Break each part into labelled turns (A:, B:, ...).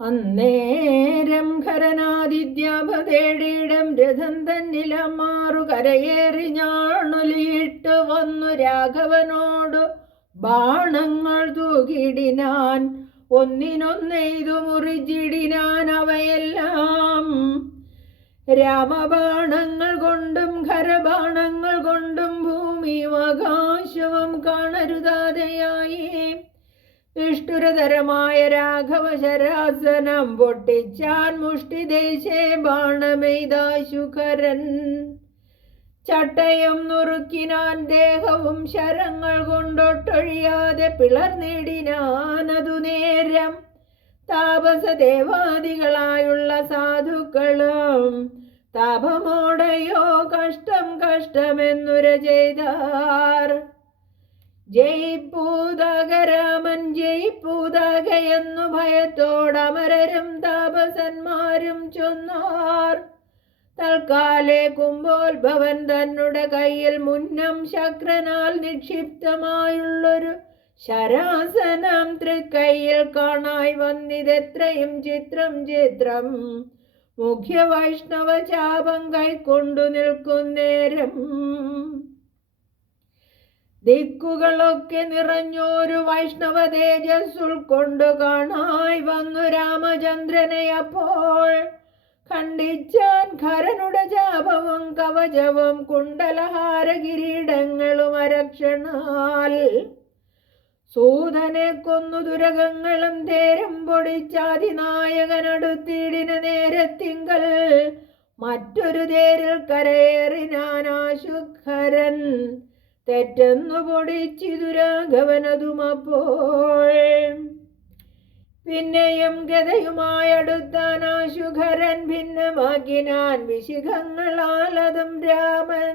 A: അന്നേരം ഖരനാദിദ്യാപതേടിയിടം രഥം തന്നിലമാറു കരയേറി ഞാണൊലിയിട്ട് വന്നു രാഘവനോട് ബാണങ്ങൾ തൂകിടിനാൻ ഒന്നിനൊന്നെയ്തു മുറിച്ചിടിനാൻ അവയെല്ലാം. രാമബാണങ്ങൾ കൊണ്ടും ഖരബാണങ്ങൾ കൊണ്ടും ഭൂമി ആകാശവും കാണരുതാതെയായി. നിഷ്ഠുരതരമായ രാഘവ ശരാസനം പൊട്ടിച്ചാൻ മുഷ്ടിദേശേ ബാണമെയ്താശുഖരൻ. ചട്ടയം നുറുക്കിനാൻ ദേഹവും ശരങ്ങൾ കൊണ്ടൊട്ടൊഴിയാതെ പിളർന്നിടിനാനതു നേരം. താപസദേവാദികളായുള്ള സാധുക്കളും താപമോടെയോ കഷ്ടം കഷ്ടമെന്നുര ചെയ്താർ. ജയിപ്പൂതകരാമൻ ജയിപ്പൂതകയെന്നു ഭയത്തോടമരരും താപസന്മാരും ചൊന്നാർ. തൽക്കാലെ ഭവൻ തന്നുടെ കയ്യിൽ മുന്നം ശക്രനാൽ നിക്ഷിപ്തമായുള്ളൊരു ശരാസനം തൃക്കൈയിൽ കാണായി വന്നിതെത്രയും ചിത്രം ചിത്രം. മുഖ്യ വൈഷ്ണവ ചാപം കൈക്കൊണ്ടു നിൽക്കുന്നേരം ദിക്കുകളൊക്കെ നിറഞ്ഞൊരു വൈഷ്ണവ തേജസ് ഉൾക്കൊണ്ടു കാണായി വന്നു രാമചന്ദ്രനെ അപ്പോൾ. ഖണ്ഡിച്ചാൻ ഖരനുടെ ജാപവും കവചവും കുണ്ടലഹാര കിരീടങ്ങളും അരക്ഷണാൽ. സൂതനെ കൊന്നു ദുരകങ്ങളും തേരും പൊടിച്ചാതിനായകനടുത്തിടിന നേരത്തിങ്കൽ മറ്റൊരു തേരിൽ കരയേറിനാനാശുഖരൻ തെറ്റെന്നു പൊടിച്ചിതു രാഘവനതുമപ്പോൾ പിന്നെയും ഗതയുമായടുത്താനാശുഖരൻ ഭിന്നമാക്കിനാൻ വിശിഖങ്ങളാൽ അതും രാമൻ.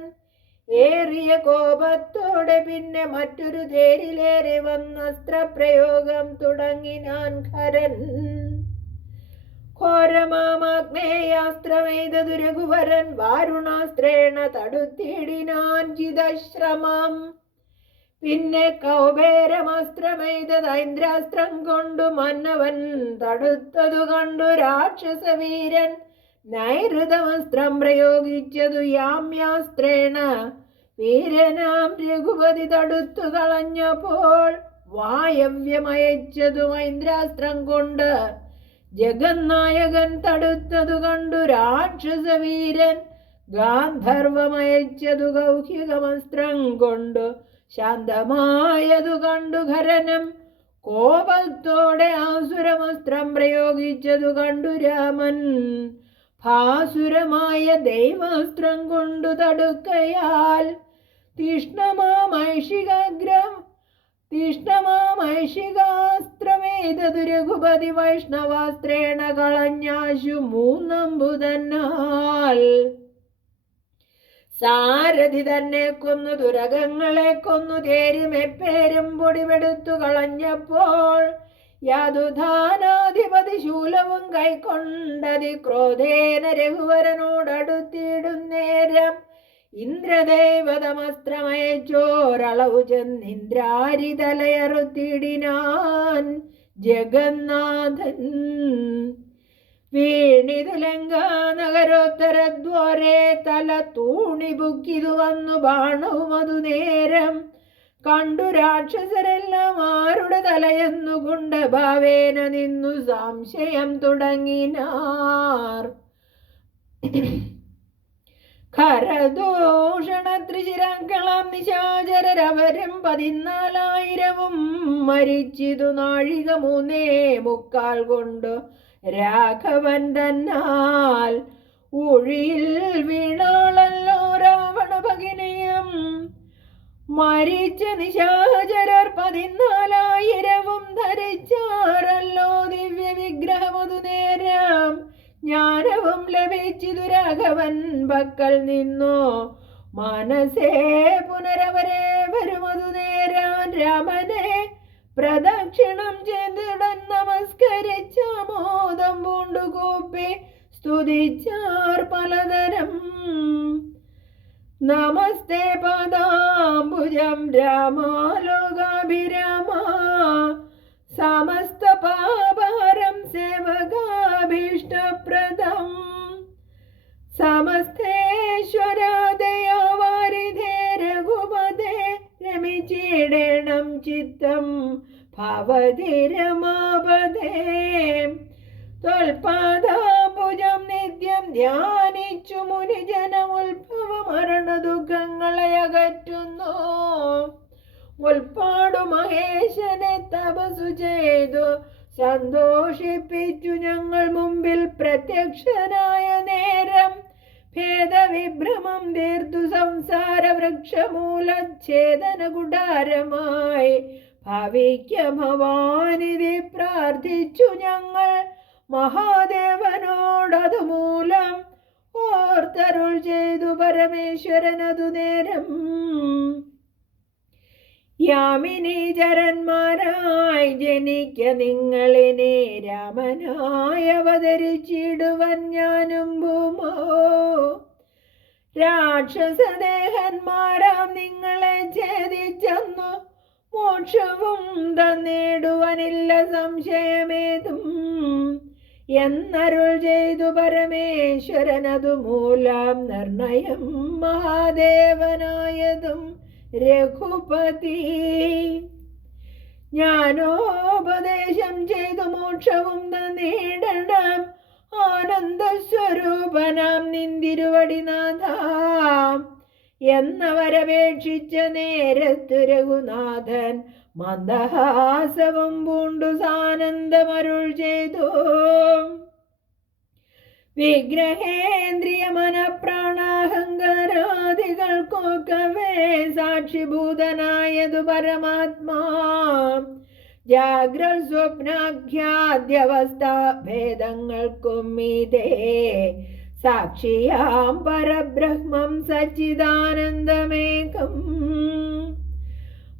A: ഏറിയ കോപത്തോടെ പിന്നെ മറ്റൊരു തേരിലേറെ വന്ന അസ്ത്രപ്രയോഗം തുടങ്ങിനാൻ ഖരൻ. ഘോരമാമാഗ്നേയാസ്ത്രമെയ്തതു രഘുവരൻ വാരുണാസ്ത്രേണ തടുത്തിടിനാൻ ജിതശ്രമം. പിന്നെ കൗബേരമാസ്ത്രമേതൈന്ദ്രാസ്ത്രം കൊണ്ടു മന്നവൻ തടുത്തതു കണ്ടു രാക്ഷസവീരൻ. നൈരുതമസ്ത്രം പ്രയോഗിച്ചതു യാമ്യാസ്ത്രേണ വീരനാം രഘുപതി തടുത്തു കളഞ്ഞപ്പോൾ വായവ്യമയച്ചതു ഐന്ദ്രാസ്ത്രം കൊണ്ട് ജഗന്നായകൻ തടുത്തതു കണ്ടു രാക്ഷസവീരൻ. ഗാന്ധർവമയച്ചതു ഗൗഹികമസ്ത്രം കൊണ്ടു ശാന്തമായതു കണ്ടു ഖരനം കോപത്തോടെ ആസുരമസ്ത്രം പ്രയോഗിച്ചതു കണ്ടു രാമൻ. ഭാസുരമായ ദൈവാസ്ത്രം കൊണ്ടു തടുക്കയാൽ. തീഷ്ണമാമൈഷികാഗ്രം തീഷ്ണമാമൈഷികാസ്ത്രമേതതു രഘുപതി വൈഷ്ണവാസ്ത്രേണ കളഞ്ഞാശു മൂന്നമ്പുതന്നാൽ. സാരഥി തന്നെ കൊന്നു ദുരകങ്ങളെ കൊന്നു തേരുമെപ്പേരും പൊടിവെടുത്തു കളഞ്ഞപ്പോൾ യാതുധാനാധിപതി ശൂലവും കൈക്കൊണ്ടതി ക്രോധേന രഘുവരനോടടുത്തിടുന്നേരം ഇന്ദ്രദേവതമസ്ത്രമയച്ചോരളവു ചെന്നിന്ദ്രാരിതലയറുത്തിടിനാൻ ജഗന്നാഥൻ. വീണിതു നഗരോത്തരദ്വാരേ തല തൂണി ബുക്കിതു വന്നു ബാണവും അതു നേരം. കണ്ടു രാക്ഷസരെല്ലാം ആരുടെ തലയെന്നുകൊണ്ട് ഭാവേന നിന്നു സംശയം തുടങ്ങിനാർ. ഖരദൂഷണ ത്രിശിരങ്കളം നിശാചരവരും പതിനാലായിരവും മരിച്ചിതു നാഴിക മൂന്നേ മുക്കാൽ കൊണ്ട്. രാഘവൻ തന്നാൽ ഒഴിയിൽ വീണാളല്ലോ രാവണ ഭഗിനിയും. മരിച്ച നിശാചരർ പതിനാലായിരവും ധരിച്ചാറല്ലോ ദിവ്യ വിഗ്രഹമതു നേരം ജ്ഞാനവും ലഭിച്ചിതു രാഘവൻ പക്കൽ നിന്നു. മനസ്സേ പുനരവരെ വരുമതു നേരാൻ രാമനെ പ്രദക്ഷിണം ചെയ്തിടൻ നമസ്കരിച്ച മോദം പൂണ്ടുകൂപ്പി സ്തുതിച്ചാർ പലതരം. നമസ്തേ പദാംബുജം രാമാലോകാഭിരാമ. സമസ്തപാപാരം സേവകാഭീഷ്ടപ്രദം. സമസ്തേശ്വരാദയോ വാരിധേ രഘുപദേ രമിച്ചിടണം ചിത്തം ഭവതിരമാപദേ തൊൽപാദാംബുജം നിത്യം ധ്യാനിച്ചു മുനിജനമുത്ഭവ മരണ ദുഃഖങ്ങളെ അകറ്റുന്നു. ഉൾപ്പാടു മഹേശനെ തപസു ചെയ്തു. സന്തോഷിപ്പിച്ചു ഞങ്ങൾ മുമ്പിൽ പ്രത്യക്ഷനായ നേരം. ഭേദവിഭ്രമം തീർത്തു സംസാര വൃക്ഷമൂലച്ഛേദന കുടാരമായി ഭവിക്ക ഭവാനിധി പ്രാർത്ഥിച്ചു ഞങ്ങൾ മഹാദേവനോടതു മൂലം. ഓർത്തരുൾ ചെയ്തു പരമേശ്വരനതു നേരം. യാമിനി ചരന്മാരായി ജനിക്ക നിങ്ങളിനെ രാമനായി അവതരിച്ചിടുവൻ ഞാനും ഭൂമോ. രാക്ഷസദേഹന്മാരാം നിങ്ങളെ ഛേദിച്ചെന്നു. മോക്ഷവും തന്നിടുവാനില്ല സംശയമേതും. എന്നരുൾ ചെയ്തു പരമേശ്വരനതു മൂലം നിർണയം മഹാദേവനായതും. രഘുപതി. ജ്ഞാനോപദേശം ചെയ്തു മോക്ഷവും നേടണം ആനന്ദസ്വരൂപനാം നിന്തിരുവടിനാഥ. എന്നവരപേക്ഷിച്ച നേരത്തു രഘുനാഥൻ മന്ദഹാസവും പൂണ്ടു സാനന്ദമരുൾ ചെയ്തു. വിഗ്രഹേന്ദ്രിയ മനപ്രാണാഹങ്കാരാദികൾക്കൊക്കവേ സാക്ഷിഭൂതനായതു പരമാത്മാ. ജാഗ്രത സ്വപ്നാഖ്യാദ്യവസ്ഥ ഭേദങ്ങൾക്കും മീതേ സാക്ഷിയാം പരബ്രഹ്മം സച്ചിദാനന്ദമേകം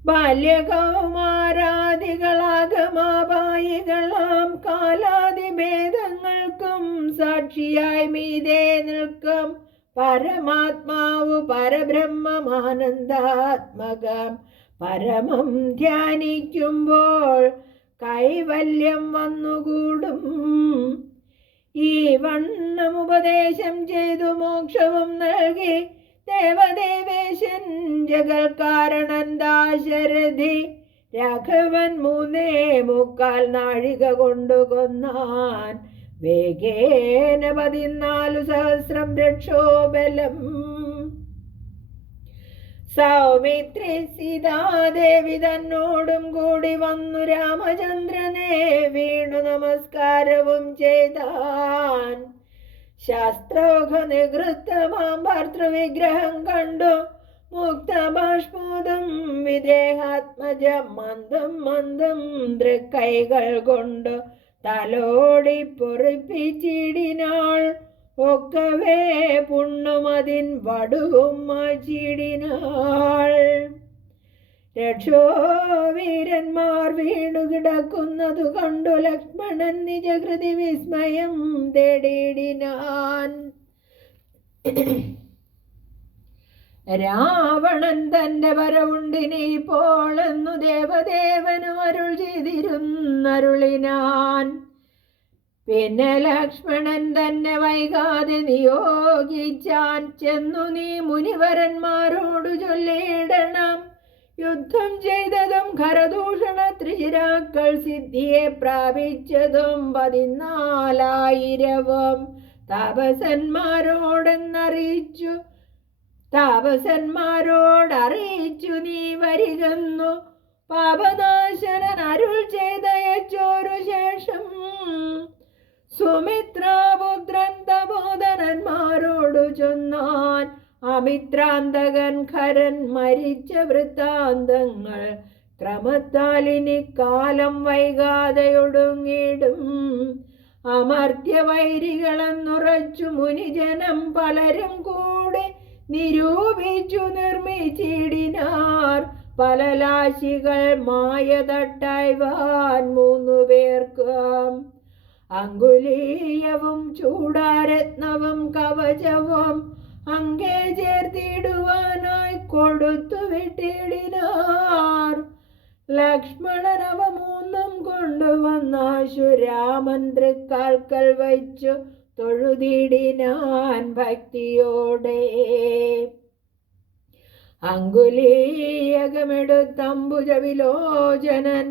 A: ബാല്യകൗമാരാദികളാഗമാപായികളാം കാലാതിഭേദങ്ങൾക്കും സാക്ഷിയായി മീതേ നിൽക്കും. പരമാത്മാവ് പരബ്രഹ്മമാനന്ദാത്മകം. പരമം ധ്യാനിക്കുമ്പോൾ കൈവല്യം വന്നുകൂടും. ഈ വണ്ണം ഉപദേശം ചെയ്തു മോക്ഷവും നൽകി ദേവദേവേശൻ ജഗൽ രാഘവൻ മൂന്നേ മുക്കാൽ നാഴിക കൊണ്ടു കൊന്നാൻ. വേഗേന പതിനാലു സഹസ്രം രക്ഷോബലം. സൗമിത്രി സീതാദേവി തന്നോടും കൂടി വന്നു രാമചന്ദ്രനെ വീണു നമസ്കാരവും ചെയ്താൻ. ശാസ്ത്രോഘ നികൃത്തമാം ഭർത്തൃവിഗ്രഹം കണ്ടു. മുക്തബാഷ്പോദം വിദേഹാത്മജ മന്ദം മന്ദം തൃക്കൈകൾ കൊണ്ടു. തലോടി പൊറിപ്പിച്ചിടിനാൾ ഒക്കവേ പുണ്ണുമതിൻ വടുവും മാച്ചിടിനാൾ രക്ഷോവീരന്മാർ വീണു കിടക്കുന്നതു കണ്ടു ലക്ഷ്മണൻ നിജകൃതി വിസ്മയം തേടിയിടിനാൻ. രാവണൻ തന്റെ വരവുണ്ടിനെ പോളെന്നു ദേവദേവനു അരുൾ ചെയ്തിരുന്നരുളിനാൻ. പിന്നെ ലക്ഷ്മണൻ തന്നെ വൈകാതെ നിയോഗിച്ചാൻ. ചെന്നു നീ മുനിവരന്മാരോടു ചൊല്ലിയിടണം. യുദ്ധം ചെയ്തതും ഖരദൂഷണ ത്രിരാക്കൾ സിദ്ധിയെ പ്രാപിച്ചതും പതിനാലായിരവും. താപസന്മാരോടെന്നറിയിച്ചു. താപസന്മാരോടറിയിച്ചു നീ വരികന്നു. പാപനാശനൻ അരുൾ ചെയ്തയച്ചോരു ശേഷം സുമിത്രാപുത്രൻ തബോധനന്മാരോടു ചൊന്നാൻ അമിത്രാന്തകൻ ഖരൻ മരിച്ച വൃത്താന്തങ്ങൾ ക്രമത്താലിനി കാലം വൈകാതെയൊടുങ്ങിടും. അമർത്യവൈരികളെന്നുറച്ചു മുനിജനം പലരും കൂടെ നിരൂപിച്ചു നിർമ്മിച്ചിടിനാർ. പല ലാശികൾ മായതട്ടായ്വാൻ മൂന്നു പേർക്കും അങ്കുലീയവും ചൂടാരത്നവും കവചവും അങ്കേ ചേർത്തിടുവാനായി കൊടുത്തു വിട്ടിടിനാർ. ലക്ഷ്മണനവ മൂന്നും കൊണ്ടുവന്ന തൃക്കാൽക്കൽ വച്ചു തൊഴുതിടിനാൻ ഭക്തിയോടെ. അങ്കുലീയകമെടുത്തമ്പുജവിലോചനൻ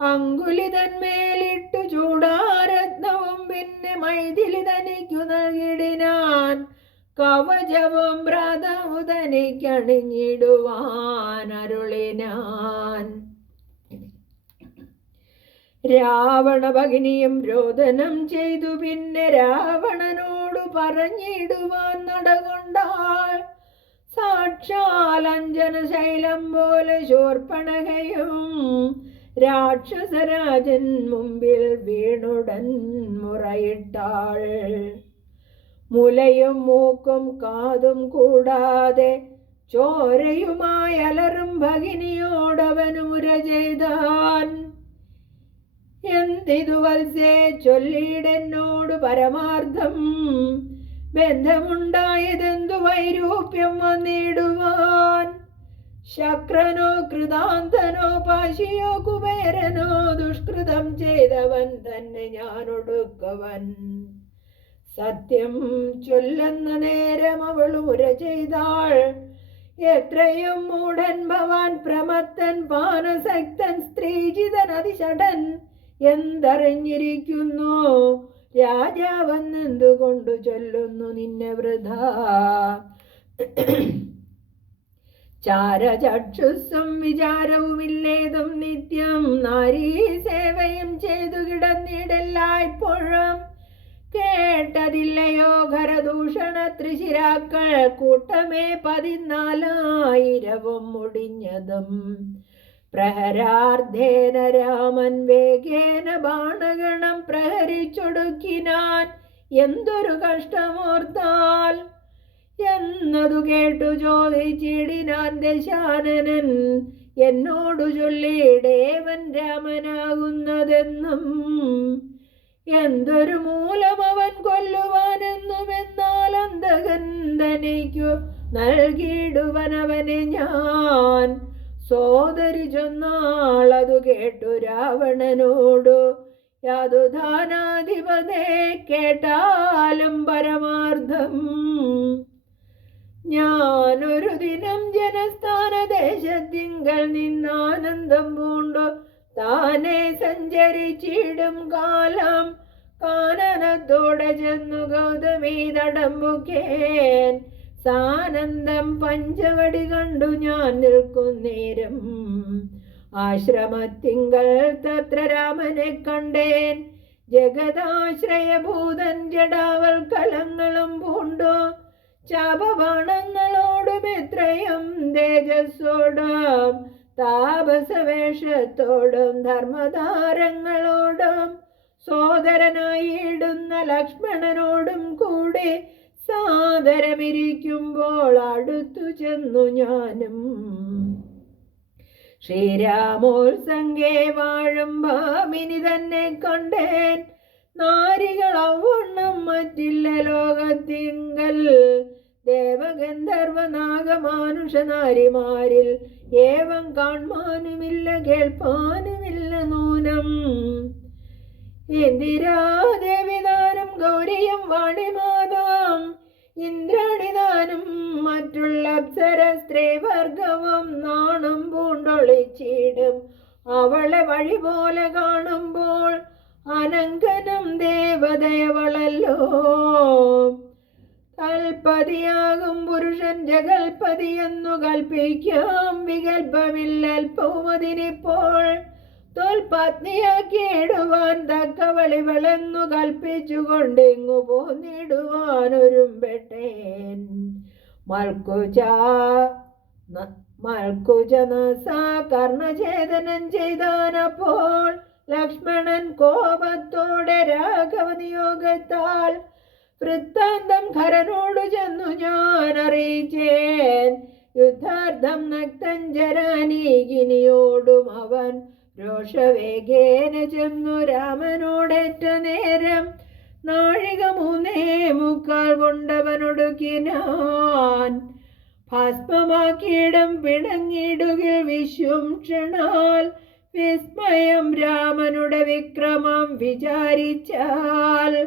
A: അങ്കുലി അങ്കുലിതന്മേലിട്ടു ചൂടാരത്നവും പിന്നെ മൈഥിലി തനിക്കു നൽകിടിനാൻ. കവചവും വ്രതമു തനിക്കണിഞ്ഞിടുവാൻ അരുളിനാൻ രാവണ ഭഗിനിയും രോദനം ചെയ്തു പിന്നെ രാവണനോട് പറഞ്ഞിടുവാൻ നടകൊണ്ടാൽ സാക്ഷാൽ അഞ്ജന ശൈലം പോലെ ശൂർപ്പണകയും രാക്ഷസരാജൻ മുമ്പിൽ വീണുടൻ മുറയിട്ടാൾ. മുലയും മൂക്കും കാതും കൂടാതെ ചോരയുമായി അലറും ഭഗിനിയോടവൻ മുര ചെയ്താൻ. എന്തിതു വത്സേ ചൊല്ലിയിടെന്നോട് പരമാർത്ഥം ബന്ധമുണ്ടായതെന്തു വൈരൂപ്യം വന്നിടുവാൻ? ശക്രനോ കൃതാന്തനോ പാശിയോ കുബേരനോ ദുഷ്കൃതം ചെയ്തവൻ തന്നെ ഞാൻ ഒടുക്കവൻ സത്യം ചൊല്ലുന്ന നേരം അവൾ ഉര ചെയ്താൾ. എത്രയും മൂഢൻ ഭവാൻ പ്രമത്തൻ പാനസക്തൻ സ്ത്രീജിതൻ അതിഷടൻ എന്തറിഞ്ഞിരിക്കുന്നു? രാജാവെന്നെന്തുകൊണ്ടു ചൊല്ലുന്നു നിന്നെ വൃഥ? ചാരചക്ഷുസ്സും വിചാരവുമില്ലേതും നിത്യം. നാരീ സേവയും ചെയ്തു കിടന്നിടല്ലായ്പ്പോഴും കേട്ടതില്ലയോ ഖരദൂഷണ ത്രിശിരാക്കൾ കൂട്ടമേ പതിനാലായിരവും മുടിഞ്ഞതും പ്രഹരാർദ്ധേന രാമൻ വേഗേന ബാണഗണം പ്രഹരിച്ചൊടുക്കിനാൻ എന്തൊരു കഷ്ടമോർത്താൽ? എന്നതു കേട്ടു ചോദിച്ചിടിനാൻ ദശാനനൻ. എന്നോടു ചൊല്ലിയിടേവൻ രാമനാകുന്നതെന്നും എന്തൊരു മൂലം അവൻ കൊല്ലുവാനെന്നുമെന്നാൽ അന്തകൻ തനിക്കു ഞാൻ. സോദരി ചൊന്നാളതു കേട്ടു രാവണനോടു. യാതുധാനാധിപതേ കേട്ടാലും പരമാർത്ഥം. ഞാനൊരു ദിനം ജനസ്ഥാന ദേശത്തിങ്കൽ നിന്നാനന്ദം പൂണ്ടു. താനെ സഞ്ചരിച്ചിടും കാലം. കാനനത്തോടെ ചെന്നു ഗൗതമി തടമ്പുക്കേൻ സാനന്ദം പഞ്ചവടി കണ്ടു ഞാൻ നിൽക്കുന്നേരം ആശ്രമത്തിങ്കൽ തത്ര രാമനെ കണ്ടേൻ. ജഗദാശ്രയഭൂതൻ ജടാവൽ കലങ്ങളും പൂണ്ടു. ചാപബാണങ്ങളോടും എത്രയും തേജസ്സോടും. താപസവേഷത്തോടും ധർമ്മതാരങ്ങളോടും സോദരനായിടുന്ന ലക്ഷ്മണനോടും കൂടെ സാദരമിരിക്കുമ്പോൾ അടുത്തു ചെന്നു ഞാനും. ശ്രീരാമോത്സംഗേ വാഴും ഭാമിനി തന്നെ കണ്ടേൻ. നാരികൾ അവണ്ണം മറ്റില്ല ലോകത്തിങ്കൽ. ദേവഗന്ധർവ നാരിമാരിൽ ഏവം കാണാനുമില്ല കേൾപ്പാനുമില്ല നൂനം. എന്തിരാദേവിദാനം ഗൗരിയും വാണിമാതാം. ഇന്ദ്രാണിദാനം മറ്റുള്ള അപ്സര സ്ത്രീവർഗവും നാണം പൂണ്ടൊളിച്ചിടും. അവളെ വഴി പോലെ കാണുമ്പോൾ അനങ്കനം ദേവതയവളല്ലോ. കൽപ്പതിയാകും പുരുഷൻ ജഗൽപതി എന്നു കൽപ്പിക്കാം. വികൽപ്പമില്ല അല്പവും അതിനിപ്പോൾ തോൽപത്നിയാക്കിയിടുവാൻ തക്കവളിവളെന്നു കൽപ്പിച്ചുകൊണ്ടിങ്ങു പോന്നിടുവാനൊരുമ്പെട്ടേൻ. മൽക്കുച നസ കർണഛേദനം ചെയ്താനപ്പോൾ ലക്ഷ്മണൻ കോപത്തോടെ രാഘവ നിയോഗത്താൽ വൃത്താന്തം ഖരനോട് ചെന്നു ഞാൻ അറിയിച്ചേൻ യുദ്ധാർത്ഥം നക്തഞ്ചരാനീകിനിയോടും അവൻ രോഷവേഗേന ചെന്നു രാമനോടേറ്റ നേരം. നാഴിക മൂന്നേ മുക്കാൽ കൊണ്ടവനൊടുക്കിനാൻ ഭസ്മമാക്കിയിടം പിണങ്ങിടുകിൽ വിശ്വം ക്ഷണാൽ. വിസ്മയം രാമനുടെ വിക്രമം വിചാരിച്ചാൽ.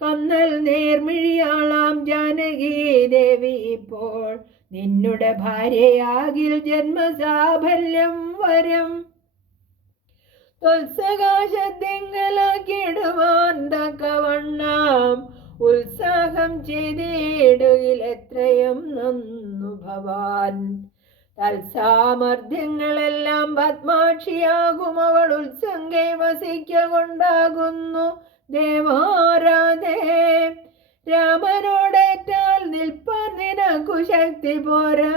A: കന്നൽ നേർമിഴിയാളാം ജാനകി ദേവി ഇപ്പോൾ. നിന്നുടെ ഭാര്യയാകിൽ ജന്മസാഫല്യം വരം. ഉത്സകാശത്തിങ്കലാക്കിയിടുവാൻ തക്കവണ്ണം ഉത്സാഹം ചെയ്തിടുകിൽ എത്രയും നന്നു ഭവാൻ. തത്സാമർഥ്യങ്ങളെല്ലാം പത്മാക്ഷിയാകും. അവൾ ഉത്സംഗെ വസിക്ക കൊണ്ടാകുന്നു. ദേവാരാധേ രാമനോടേറ്റാൽ നിൽപ്പാൻ നിനക്കു ശക്തി പോരാ.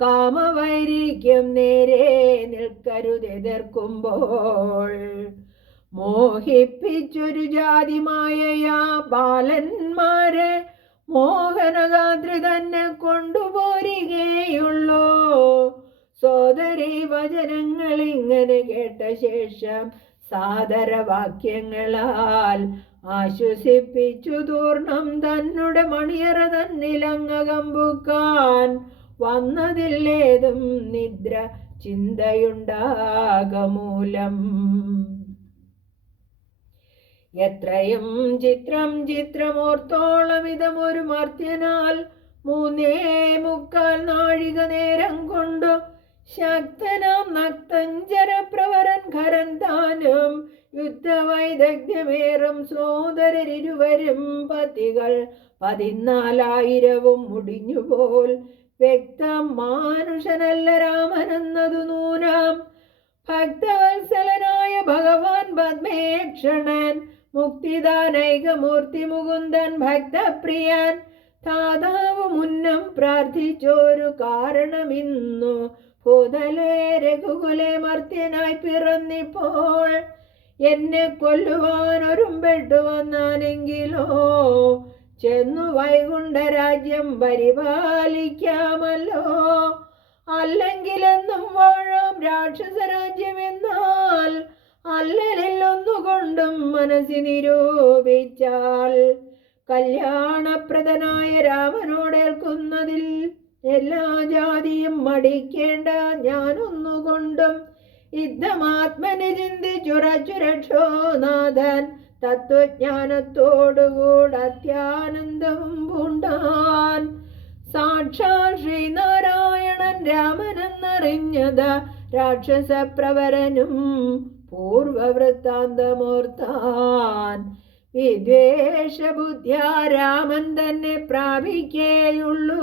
A: കാമവൈരിക്കും നേരെ നിൽക്കരുതെതിർക്കുമ്പോൾ മോഹിപ്പിച്ചൊരു ജാതിമായയാ ബാലന്മാരെ. മോഹനഗാത്രി തന്നെ കൊണ്ടുപോരികയുള്ളൂ. സോദരി വചനങ്ങൾ ഇങ്ങനെ കേട്ട ശേഷം സാദരവാക്യങ്ങളാൽ ആശ്വസിപ്പിച്ചു തൂർണം തന്നുടെ മണിയറ തന്നിലങ്ങകമ്പുക്കാൻ വന്നതില്ലേതും നിദ്ര ചിന്തയുണ്ടാകമൂലം. എത്രയും ചിത്രം ചിത്രമോർത്തോളം ഇതമൊരു മർത്യനാൽ മൂന്നേ മുക്കാൽ നാഴിക നേരം കൊണ്ടു ശക്തനാം നക്തഞ്ചര പ്രവരൻ ഖരൻ യുദ്ധവൈദഗ്ധ്യമേറും സോദരരിരുവരും പതികൾ പതിനാലായിരവും മുടിഞ്ഞുപോൽ വ്യക്തം മാനുഷനല്ല രാമനെന്നതു നൂനാം. ഭക്തവത്സലനായ ഭഗവാൻ പത്മേക്ഷണൻ മുക്തിദാനൈകമൂർത്തി മുകുന്ദൻ ഭക്തപ്രിയൻ താതാവ് മുന്നം പ്രാർത്ഥിച്ചോരു കാരണമിന്നു ഭൂതലേ രഘുകുലെ മർത്യനായി പിറന്നിപ്പോൾ. എന്നെ കൊല്ലുവാൻ ഒരുമ്പെട്ടു വന്നാനെങ്കിലോ? ചെന്നു വൈകുണ്ഠ രാജ്യം പരിപാലിക്കാമല്ലോ. അല്ലെങ്കിലെന്നും വാഴാം രാക്ഷസരാജ്യമെന്നാൽ അല്ലലിൽ ഒന്നുകൊണ്ടും മനസ്സി നിരൂപിച്ചാൽ. കല്യാണപ്രദനായ രാമനോടേൽക്കുന്നതിൽ എല്ലാ ജാതിയും മടിക്കേണ്ട ഞാനൊന്നുകൊണ്ടും യുദ്ധമാത്മനെ ചിന്തിച്ചുറച്ചുരക്ഷോനാഥൻ തത്വജ്ഞാനത്തോടുകൂടെ തത്വജ്ഞാനത്തോടുകൂടത്യാനന്ദം പൂണ്ടാൻ. സാക്ഷാൽ ശ്രീനാരായണൻ രാമനെന്നറിഞ്ഞത് രാക്ഷസപ്രവരനും പൂർവവൃത്താന്തമോർത്താൻ. വിദ്വേഷബുദ്ധ്യാ രാമൻ തന്നെ പ്രാപിക്കേയുള്ളൂ.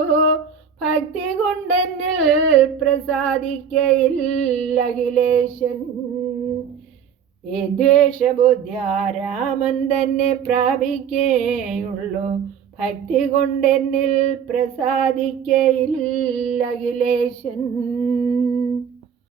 A: ഭക്തി കൊണ്ടെന്നിൽ പ്രസാദിക്കയില്ല അഖിലേശൻ. വിദ്വേഷബുദ്ധ്യ രാമൻ തന്നെ പ്രാപിക്കേയുള്ളൂ. ഭക്തി കൊണ്ടെന്നിൽ പ്രസാദിക്കയില്ല അഖിലേശൻ.